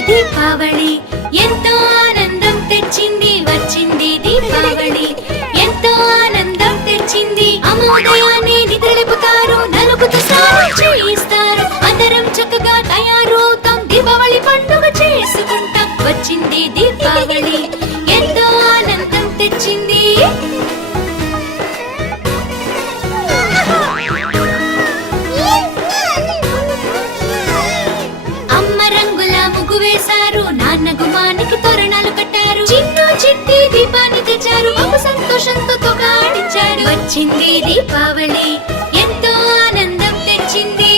దీపావళి ఎంతో ఆనందం తెచ్చింది వచ్చింది దీపావళి ఎంతో ఆనందం తెచ్చింది అమోదయాన్ని నిద్రలేపుతారు నలుగుతూ స్నానం చేయిస్తారు అందరం చక్కగా తయారవుతాం దీపావళి పండుగ చేసుకుంటాం వచ్చింది దీపావళి ఎంతో ఆనందం తెచ్చింది వేశారు నాన్న గుమానికి తోరణాలు కట్టారు చిన్న చిట్టి దీపాన్ని తెచ్చారు బాబు సంతోషంతో తొగాడించాడు వచ్చింది దీపావళి ఎంతో ఆనందం తెచ్చింది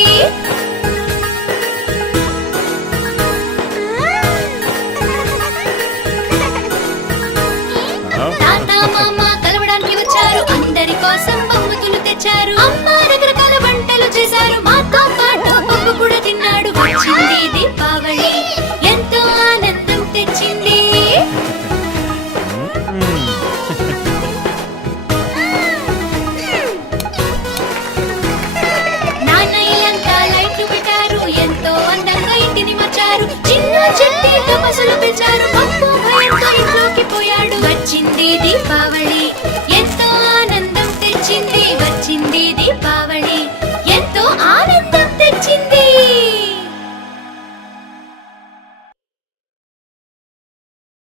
తాత మామ కలవడానికి వచ్చారు అందరి కోసం బహుమతులు తెచ్చారు అమ్మ రకరకాల వంటలు చేశారు మాతో పాటు పప్పు కూడా తిన్నాడు వచ్చింది దీపావళి ఎంతో ఆనందం తెచ్చింది నాన్నయ్యంతా లైట్లు పెట్టారు ఎంతో అందంగా ఇంటిని మార్చారు చిన్న చెట్టి తపస్సులు పెంచారు పప్పు భయంతో ఇంట్లోకి పోయాడు వచ్చింది దీపావళి